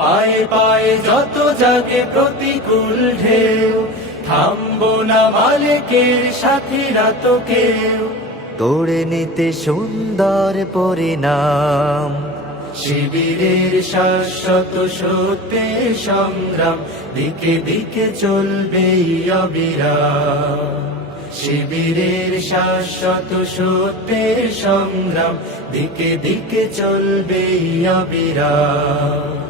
পায়ে পায়ে যত জাগে প্রতিকূল ঢেউ থামবো না মালিকের সাথীরা তো কেউ। তোড়ে নিতে সুন্দর পরিণাম। শিবিরের শাশ্বত সত্যের সংগ্রাম দিকে দিকে চলবে অবিরাম। শিবিরের শাশ্বত সত্যের সংগ্রাম দিকে দিকে চলবে অবিরাম।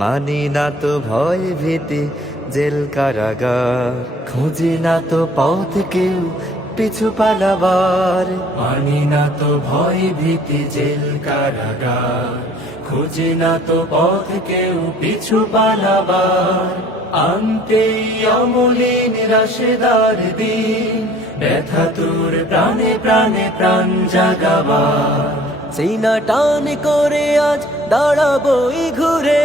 মানি না তো ভয় ভীতি, জেল কারাগার। খুঁজি না তো পথ কেউ পিছু পালাবার। মানি না তো ভয় ভীতি, জেল কারাগার। খুঁজি না তো পথ কেউ পিছু পালাবার। আনতে অমলিন রাশেদার দিন, ব্যথা তোর প্রাণে প্রাণে প্রাণ জাগাবার। সিনা টান করে আজ দাঁড়াবই ঘুরে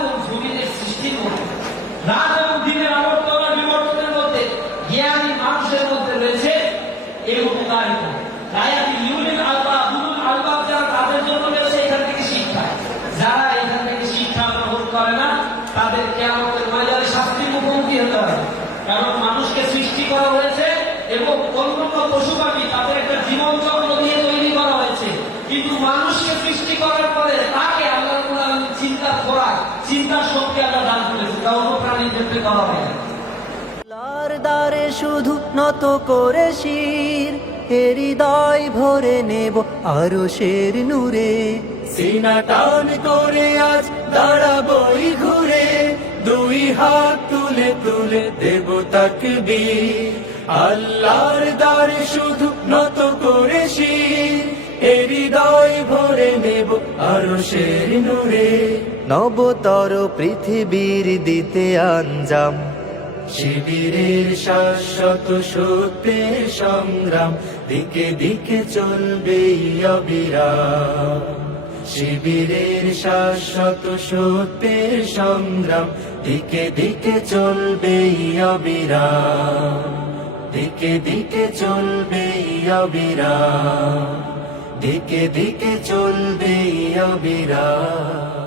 কারণ মানুষকে সৃষ্টি করা হয়েছে এবং অন্যান্য পশু পাখি তাদের একটা জীবন চক্র দিয়ে তৈরি করা হয়েছে। কিন্তু মানুষকে সৃষ্টি করার পরে তাকে আল্লাহ চিন্তা করা চিন্তার শক্তি আল্লাহ দান করেছে। তা অন্য প্রাণীর ক্ষেত্রে করা হয় দ্বারে শুধু নত করে শির হৃদয় ভরে নেব আরও শের নূরে। সিনা টান করে আজ দাঁড়াবই ঘুরে। হাত তুলে তুলে দেব তাকবীর। আল্লাহর দ্বারে শুধু নত করে শির হৃদয় ভরে নেব আরও শের নূরে। নবতর পৃথিবীর দিতে আঞ্জাম। শিবিরের শাশ্বত সত্যের সংগ্রাম। দিকে দিকে চলবে অবিরাম। শিবিরের শাশ্বত সত্যের সংগ্রাম। দিকে দিকে চলবে অবিরাম। দিকে দিকে চলবে অবিরাম। দিকে দিকে চলবে অবিরাম।